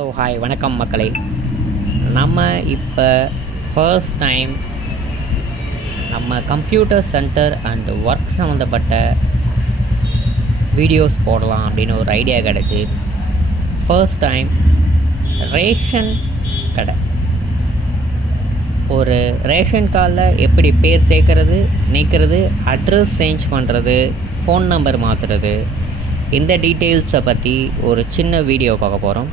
Hi வணக்கம் மக்களே. நம்ம இப்போ ஃபர்ஸ்ட் டைம் நம்ம கம்ப்யூட்டர் சென்டர் அண்ட் ஒர்க் சம்மந்தப்பட்ட வீடியோஸ் போடலாம் அப்படின்னு ஒரு ஐடியா கிடச்சி ஃபர்ஸ்ட் டைம் ரேஷன் கடை, ஒரு ரேஷன் கார்டில் எப்படி பேர் சேர்க்கறது, நீக்கிறது, அட்ரஸ் சேஞ்ச் பண்ணுறது, ஃபோன் நம்பர் மாற்றுறது, இந்த டீட்டெயில்ஸை பற்றி ஒரு சின்ன வீடியோ பார்க்க போகிறோம்.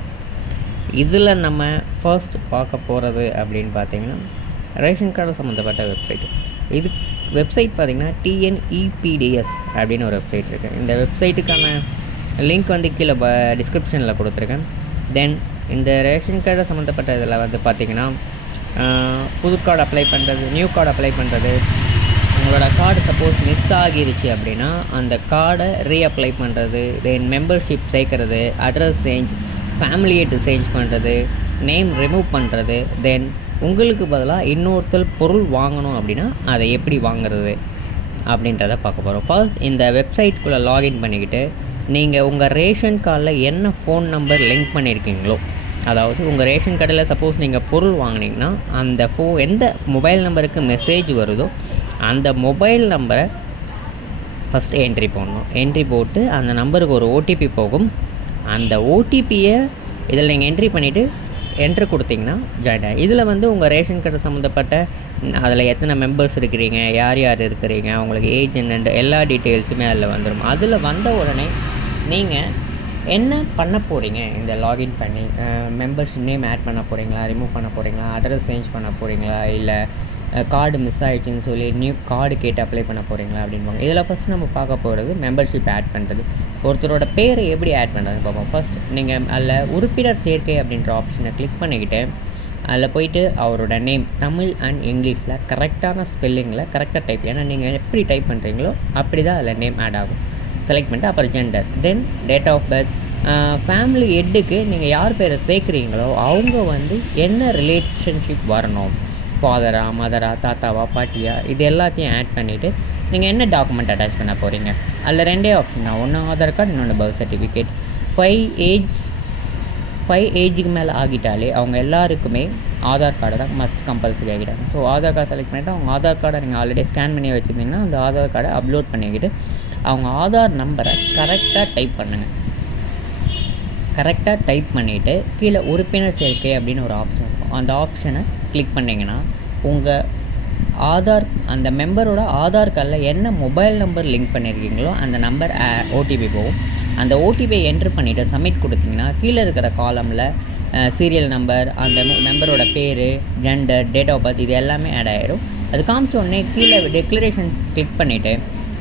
இதில் நம்ம ஃபர்ஸ்ட் பார்க்க போகிறது அப்படின்னு பார்த்திங்கன்னா ரேஷன் கார்டு சம்மந்தப்பட்ட வெப்சைட்டு. இது வெப்சைட் பார்த்திங்கன்னா TNEPDS அப்படின்னு ஒரு வெப்சைட் இருக்குது. இந்த வெப்சைட்டுக்கான லிங்க் வந்து கீழே டிஸ்கிரிப்ஷனில் கொடுத்துருக்கேன். தென் இந்த ரேஷன் கார்டு சம்மந்தப்பட்ட இதில் வந்து பார்த்திங்கன்னா புது கார்டு அப்ளை பண்ணுறது, நியூ கார்டு அப்ளை பண்ணுறது, உங்களோட கார்டு சப்போஸ் மிஸ் ஆகிருச்சு அப்படின்னா அந்த கார்டை ரீஅப்ளை பண்ணுறது, தென் மெம்பர்ஷிப் சேர்க்குறது, அட்ரஸ் சேஞ்ச், ஃபேமிலி எட்டு சேஞ்ச் பண்ணுறது, நேம் ரிமூவ் பண்ணுறது, தென் உங்களுக்கு பதிலாக இன்னொருத்தர் பொருள் வாங்கணும் அப்படின்னா அதை எப்படி வாங்குறது அப்படின்றத பார்க்க போகிறோம். ஃபர்ஸ்ட் இந்த வெப்சைட்குள்ளே லாகின் பண்ணிக்கிட்டு நீங்கள் உங்கள் ரேஷன் கார்டில் என்ன ஃபோன் நம்பர் லிங்க் பண்ணியிருக்கீங்களோ, அதாவது உங்கள் ரேஷன் கார்டில் சப்போஸ் நீங்கள் பொருள் வாங்கினீங்கன்னா அந்த எந்த மொபைல் நம்பருக்கு மெசேஜ் வருதோ அந்த மொபைல் நம்பரை ஃபஸ்ட்டு என்ட்ரி போடணும். என்ட்ரி போட்டு அந்த நம்பருக்கு ஒரு ஓடிபி போகும். அந்த ஓடிபியை இதில் நீங்கள் என்ட்ரி பண்ணிவிட்டு என்ட்ரு கொடுத்தீங்கன்னா ஜாயின் ஆகும். இதில் வந்து உங்கள் ரேஷன் கார்டு சம்மந்தப்பட்ட அதில் எத்தனை மெம்பர்ஸ் இருக்கிறீங்க, யார் யார் இருக்கிறீங்க, அவங்களுக்கு ஏஜ் என்னென்று எல்லா டீட்டெயில்ஸுமே அதில் வந்துடும். அதில் வந்த உடனே நீங்கள் என்ன பண்ண போகிறீங்க, இந்த லாகின் பண்ணி மெம்பர்ஷிப் நேம் ஆட் பண்ண போகிறீங்களா, ரிமூவ் பண்ண போகிறீங்களா, அட்ரஸ் சேஞ்ச் பண்ண போகிறீங்களா, இல்லை கார்டு மிஸ் ஆகிடுச்சின்னு சொல்லி நியூ கார்டு கேட்டு அப்ளை பண்ண போகிறீங்களா அப்படின்பாங்க. இதில் ஃபஸ்ட் நம்ம பார்க்க போகிறது மெம்பர்ஷிப் ஆட் பண்ணுறது. ஒருத்தரோட பேரை எப்படி ஆட் பண்ணுறதுன்னு பார்ப்போம். ஃபஸ்ட் நீங்கள் அதில் உறுப்பினர் சேர்க்கை அப்படின்ற ஆப்ஷனை கிளிக் பண்ணிக்கிட்டு அதில் போய்ட்டு அவரோட நேம் தமிழ் அண்ட் இங்கிலீஷில் கரெக்டான ஸ்பெல்லிங்கில் கரெக்டாக டைப், ஏன்னா நீங்கள் எப்படி டைப் பண்ணுறீங்களோ அப்படி தான் அதில் நேம் ஆட் ஆகும். செலக்ட் பண்ணிட்டு அப்புறம் gender, then date of birth, family ஹெட்டுக்கு நீங்கள் யார் பேரை சேர்க்குறீங்களோ அவங்க வந்து என்ன ரிலேஷன்ஷிப் வரணும், ஃபாதரா, மதரா, தாத்தாவா, பாட்டியா, இது எல்லாத்தையும் ஆட் பண்ணிவிட்டு நீங்கள் என்ன டாக்குமெண்ட் அட்டாச் பண்ண போகிறீங்க. அதில் ரெண்டே ஆப்ஷன் தான், ஒன்று ஆதார் கார்டு, இன்னொன்று பர்த் சர்டிஃபிகேட். 5 ஏஜுக்கு மேலே ஆகிட்டாலே அவங்க எல்லாருக்குமே ஆதார் கார்டு தான் மஸ்ட் கம்பல்சரி ஆகிட்டாங்க. ஸோ ஆதார் கார்டு செலக்ட் பண்ணிவிட்டு அவங்க ஆதார் கார்டை நீங்கள் ஆல்ரெடி ஸ்கேன் பண்ணி வச்சுருந்தீங்கன்னா அந்த ஆதார் கார்டை அப்லோட் பண்ணிக்கிட்டு அவங்க ஆதார் நம்பரை கரெக்டாக டைப் பண்ணுங்கள். கரெக்டாக டைப் பண்ணிவிட்டு கீழே உறுப்பினர் சேர்க்கை அப்படின்னு ஒரு ஆப்ஷன் இருக்கும். அந்த ஆப்ஷனை கிளிக் பண்ணிங்கன்னா உங்கள் அந்த மெம்பரோட ஆதார் கார்டில் என்ன மொபைல் நம்பர் லிங்க் பண்ணியிருக்கீங்களோ அந்த நம்பர் ஓடிபி போகும். அந்த ஓடிபியை என்ட்ரு பண்ணிவிட்டு சப்மிட் கொடுத்தீங்கன்னா கீழே இருக்கிற காலமில் சீரியல் நம்பர், அந்த மெம்பரோட பேர், ஜெண்டர், டேட் ஆஃப் பர்த், இது எல்லாமே ஆட் ஆகிரும். அது காமிச்ச உடனே கீழே டெக்ளரேஷன் கிளிக் பண்ணிவிட்டு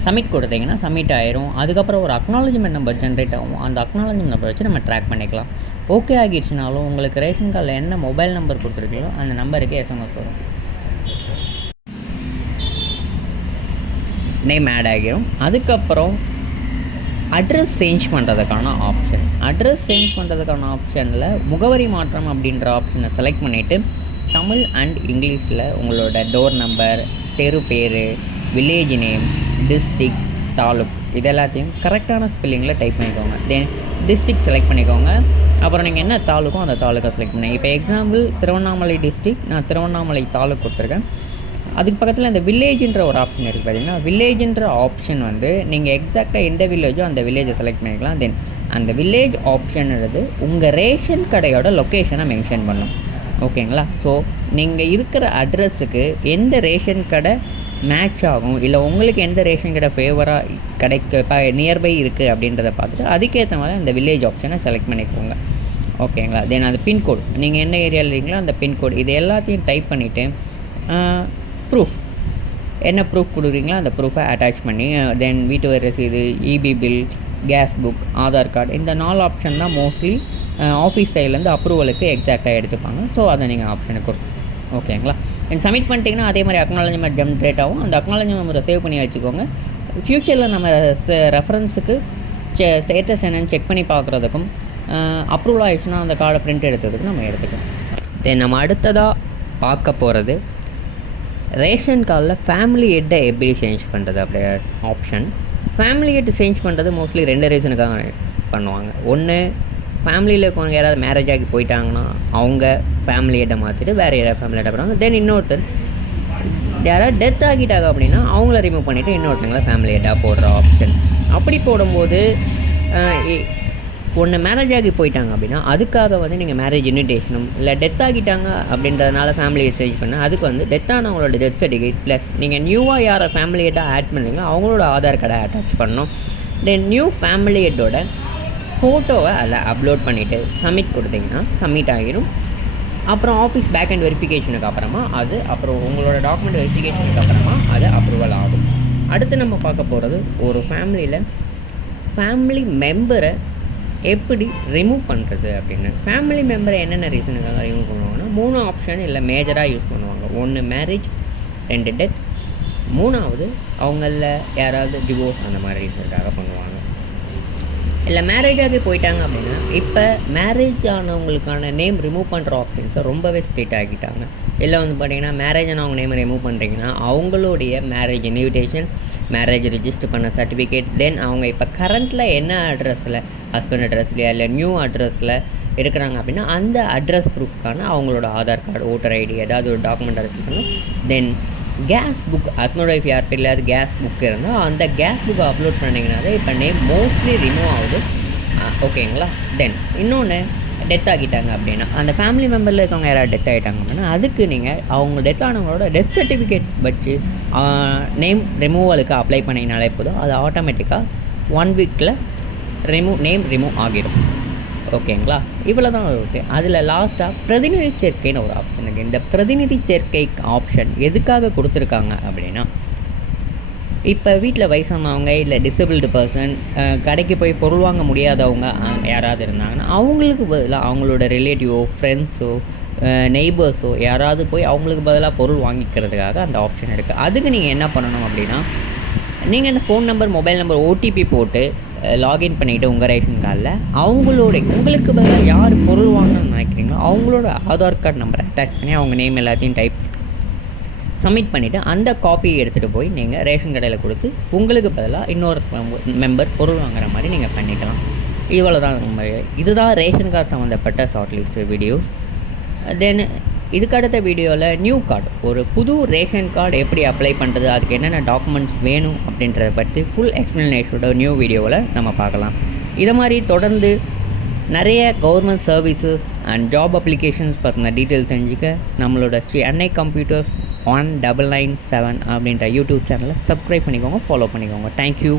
சப்மிட் கொடுத்தீங்கன்னா சப்மிட் ஆயிரும். அதுக்கப்புறம் ஒரு அக்னாலஜ்மெண்ட் நம்பர் ஜென்ரேட் ஆகும். அந்த அக்னாலஜ்மெண்ட் நம்பர் வச்சு நம்ம ட்ராக் பண்ணிக்கலாம். ஓகே ஆகிடுச்சுனாலும் உங்களுக்கு ரேஷன் கார்டில் என்ன மொபைல் நம்பர் கொடுத்துருக்கீங்களோ அந்த நம்பருக்கு எஸ்எம்எஸ் வரும், நேம் ஆட் ஆகிரும். அதுக்கப்புறம் அட்ரஸ் சேஞ்ச் பண்ணுறதுக்கான ஆப்ஷனில் முகவரி மாற்றம் அப்படின்ற ஆப்ஷனை செலக்ட் பண்ணிவிட்டு தமிழ் அண்ட் இங்கிலீஷில் உங்களோட டோர் நம்பர், தெரு பேர், வில்லேஜ் நேம், டிஸ்ட்ரிக், தாலுக், இது எல்லாத்தையும் கரெக்டான ஸ்பெல்லிங்கில் டைப் பண்ணிக்கோங்க. தென் டிஸ்ட்ரிக் செலக்ட் பண்ணிக்கோங்க. அப்புறம் நீங்கள் என்ன தாலுக்கோ அந்த தாலுக்கை செலக்ட் பண்ணுங்கள். இப்போ எக்ஸாம்பிள் திருவண்ணாமலை டிஸ்ட்ரிக், நான் திருவண்ணாமலை தாலுக் கொடுத்துருக்கேன். அதுக்கு பக்கத்தில் இந்த வில்லேஜுன்ற ஒரு ஆப்ஷன் இருக்குது. பார்த்தீங்கன்னா வில்லேஜுன்ற ஆப்ஷன் வந்து நீங்கள் எக்ஸாக்டாக எந்த வில்லேஜோ அந்த வில்லேஜை செலக்ட் பண்ணிக்கலாம். தென் அந்த வில்லேஜ் ஆப்ஷன்றது உங்கள் ரேஷன் கடையோட லொக்கேஷனை மென்ஷன் பண்ணும். ஓகேங்களா? ஸோ நீங்கள் இருக்கிற அட்ரஸுக்கு எந்த ரேஷன் கடை மேட்ச் ஆகும், இல்லை உங்களுக்கு எந்த ரேஷன் கடை ஃபேவராக நியர்பை இருக்குது அப்படின்றத பார்த்துட்டு அதுக்கேற்ற மாதிரி அந்த வில்லேஜ் ஆப்ஷனை செலக்ட் பண்ணிக்கோங்க. ஓகேங்களா? தென் அது பின்கோடு, நீங்கள் என்ன ஏரியாவில் இருக்கீங்களோ அந்த பின்கோடு, இது எல்லாத்தையும் டைப் பண்ணிவிட்டு ப்ரூஃப், என்ன ப்ரூஃப் கொடுக்குறீங்களோ அந்த ப்ரூஃபை அட்டாச் பண்ணி, தென் வீட்டு வரி ரசீது, EB bill, gas book, Aadhaar card, இந்த 4 ஆப்ஷன் தான் மோஸ்ட்லி ஆஃபீஸ் சைட்லேருந்து அப்ரூவலுக்கு எக்ஸாக்டாக எடுத்துப்பாங்க. ஸோ அதை நீங்கள் ஆப்ஷனுக்கு கொடுத்து ஓகேங்களா. தென் சப்மிட் பண்ணிட்டீங்கன்னா அதே மாதிரி அக்னாலஜ்மெண்ட் ஜென்ரேட் ஆகும். அந்த அக்னாலஜ்மெண்ட் நம்பரை சேவ் பண்ணி வச்சுக்கோங்க. ஃப்யூச்சரில் நம்ம ரெஃபரன்ஸுக்கு ஸ்டேட்டஸ் என்னென்னு செக் பண்ணி பார்க்குறதுக்கும் அப்ரூவல் ஆகிடுச்சுன்னா அந்த கார்டை பிரிண்ட் எடுத்ததுக்கு நம்ம எடுத்துக்கலாம். தென் நம்ம அடுத்ததாக பார்க்க போகிறது ரேஷன் கார்டில் ஃபேமிலி ஹெட்டை எப்படி சேஞ்ச் பண்ணுறது அப்படியே ஆப்ஷன். ஃபேமிலி ஹெட் சேஞ்ச் பண்ணுறது மோஸ்ட்லி 2 ரீசனுக்காக பண்ணுவாங்க. ஒன்று ஃபேமிலியில் இருக்கவங்க யாராவது மேரேஜ் ஆகி போயிட்டாங்கன்னா அவங்க ஃபேமிலி ஹெட்டை மாற்றிட்டு வேறு யாராவது ஃபேமிலி ஹெட்டை போகிறாங்க. தென் இன்னொருத்தர் யாராவது டெத் ஆகிட்டாங்க அப்படின்னா அவங்கள ரிமூவ் பண்ணிவிட்டு இன்னொருத்தங்கள ஃபேமிலி ஹெட்டாக போடுற ஆப்ஷன். அப்படி போடும்போது ஒன்று மேரேஜ் ஆகி போயிட்டாங்க அப்படின்னா அதுக்காக வந்து நீங்கள் மேரேஜ் இன்விடேஷனும், இல்லை டெத் ஆகிட்டாங்க அப்படின்றதுனால ஃபேமிலியை சேஞ்ச் பண்ண அதுக்கு வந்து டெத்தானவங்களோட டெத் சர்டிஃபிகேட் ப்ளஸ் நீங்கள் நியூவாக யாரை ஃபேமிலி ஹெட்டாக ஆட் பண்ணுறீங்களோ அவங்களோட ஆதார் கார்டை அட்டாச் பண்ணணும். தென் நியூ ஃபேமிலி ஹெட்டோட ஃபோட்டோவை அதில் அப்லோட் பண்ணிவிட்டு சப்மிட் கொடுத்தீங்கன்னா சப்மிட் ஆகிடும். அப்புறம் ஆஃபீஸ் பேக் அண்ட் வெரிஃபிகேஷனுக்கு அப்புறமா அது அப்புறம் உங்களோட டாக்குமெண்ட் வெரிஃபிகேஷனுக்கு அப்புறமா அது அப்ரூவல் ஆகும். அடுத்து நம்ம பார்க்க போகிறது ஒரு ஃபேமிலி மெம்பரை எப்படி ரிமூவ் பண்ணுறது அப்படின்னு. ஃபேமிலி மெம்பரை என்னென்ன ரீசனுக்காக ரிமூவ் பண்ணுவாங்கன்னா 3 ஆப்ஷன் இல்லை மேஜராக யூஸ் பண்ணுவாங்க. 1 மேரேஜ், 2 டெத், 3வது அவங்களில் யாராவது டிவோர்ஸ் அந்த மாதிரி ரீசனுக்காக பண்ணுவாங்க. இல்லை மேரேஜ் ஆகி போயிட்டாங்க அப்படின்னா இப்போ மேரேஜ் ஆனவங்களுக்கான நேம் ரிமூவ் பண்ணுற ஆப்ஷன்ஸை ரொம்பவே ஸ்ட்ரிக்ட் ஆகிட்டாங்க. இல்லை வந்து பார்த்திங்கன்னா மேரேஜ் ஆனவங்க நேம் ரிமூவ் பண்ணுறீங்கன்னா அவங்களுடைய மேரேஜ் இன்விடேஷன், மேரேஜ் ரிஜிஸ்டர் பண்ண சர்டிஃபிகேட், தென் அவங்க இப்போ கரண்ட்டில் என்ன அட்ரஸில் ஹஸ்பண்ட் அட்ரஸ்லையா இல்லை நியூ அட்ரஸில் இருக்கிறாங்க அப்படின்னா அந்த அட்ரஸ் ப்ரூஃப்கான அவங்களோட ஆதார் கார்டு, ஓட்டர் ஐடி ஏதாவது ஒரு டாக்குமெண்ட் அடிச்சுக்கணும். தென் கேஸ் புக், ஹஸ்பண்ட் ஒய்ஃப் யார்கிட்ட இல்லாத கேஸ் புக் இருந்தால் அந்த கேஸ் புக்கை அப்லோட் பண்ணிங்கனாலே இப்போ நேம் மோஸ்ட்லி ரிமூவ் ஆகுது. ஓகேங்களா. தென் இன்னொன்று டெத் ஆகிட்டாங்க அப்படின்னா அந்த ஃபேமிலி மெம்பரில் இருக்கவங்க யாராவது டெத் ஆகிட்டாங்க அப்படின்னா அதுக்கு நீங்கள் அவங்க டெத் ஆனவங்களோட டெத் சர்டிஃபிகேட் வச்சு நேம் ரிமூவலுக்கு அப்ளை பண்ணிங்கனாலே போதும். அது ஆட்டோமேட்டிக்காக 1 வீக்கில் நேம் ரிமூவ் ஆகிடும். ஓகேங்களா. இவ்வளோ தான் இருக்குது. அதில் லாஸ்ட்டாக பிரதிநிதி சேர்க்கைன்னு ஒரு ஆப்ஷன் இருக்குது. இந்த பிரதிநிதி சேர்க்கை ஆப்ஷன் எதுக்காக கொடுத்துருக்காங்க அப்படின்னா இப்போ வீட்டில் வயசானவங்க இல்லை டிசபிள்டு பர்சன் கடைக்கு போய் பொருள் வாங்க முடியாதவங்க யாராவது இருந்தாங்கன்னா அவங்களுக்கு பதிலாக அவங்களோட ரிலேட்டிவோ ஃப்ரெண்ட்ஸோ நெய்பர்ஸோ யாராவது போய் அவங்களுக்கு பதிலாக பொருள் வாங்கிக்கிறதுக்காக அந்த ஆப்ஷன் இருக்குது. அதுக்கு நீங்கள் என்ன பண்ணணும் அப்படின்னா நீங்கள் இந்த phone number, mobile number, OTP போட்டு லாகின் பண்ணிவிட்டு உங்கள் ரேஷன் கார்டில் உங்களுக்கு பதிலாக யார் பொருள் வாங்கணும்னு நினைக்கிறீங்களோ அவங்களோட ஆதார் கார்டு நம்பரை அட்டாச் பண்ணி அவங்க நேம் எல்லாத்தையும் டைப் சப்மிட் பண்ணிவிட்டு அந்த காப்பியை எடுத்துகிட்டு போய் நீங்கள் ரேஷன் கடையில் கொடுத்து உங்களுக்கு பதிலாக இன்னொரு மெம்பர் பொருள் வாங்குற மாதிரி நீங்கள் பண்ணிக்கலாம். இவ்வளோ தான் இதுதான் ரேஷன் கார்டு சம்மந்தப்பட்ட ஷார்ட் லிஸ்ட் வீடியோஸ். தென் இதுக்கு அடுத்த வீடியோவில் நியூ கார்டு, ஒரு புது ரேஷன் கார்டு எப்படி அப்ளை பண்ணுறது, அதுக்கு என்னென்ன டாக்குமெண்ட்ஸ் வேணும் அப்படின்றத பற்றி ஃபுல் எக்ஸ்ப்ளனேஷனோட நியூ வீடியோவில் நம்ம பார்க்கலாம். இதை மாதிரி தொடர்ந்து நிறைய government services and job applications பற்றின டீட்டெயில்ஸ் தெரிஞ்சுக்க நம்மளோட ஸ்ரீ அன்னை கம்ப்யூட்டர்ஸ் 1997 அப்படின்ற யூடியூப் சேனலை சப்ஸ்கிரைப் பண்ணிக்கோங்க, ஃபாலோ பண்ணிக்கோங்க. தேங்க்யூ.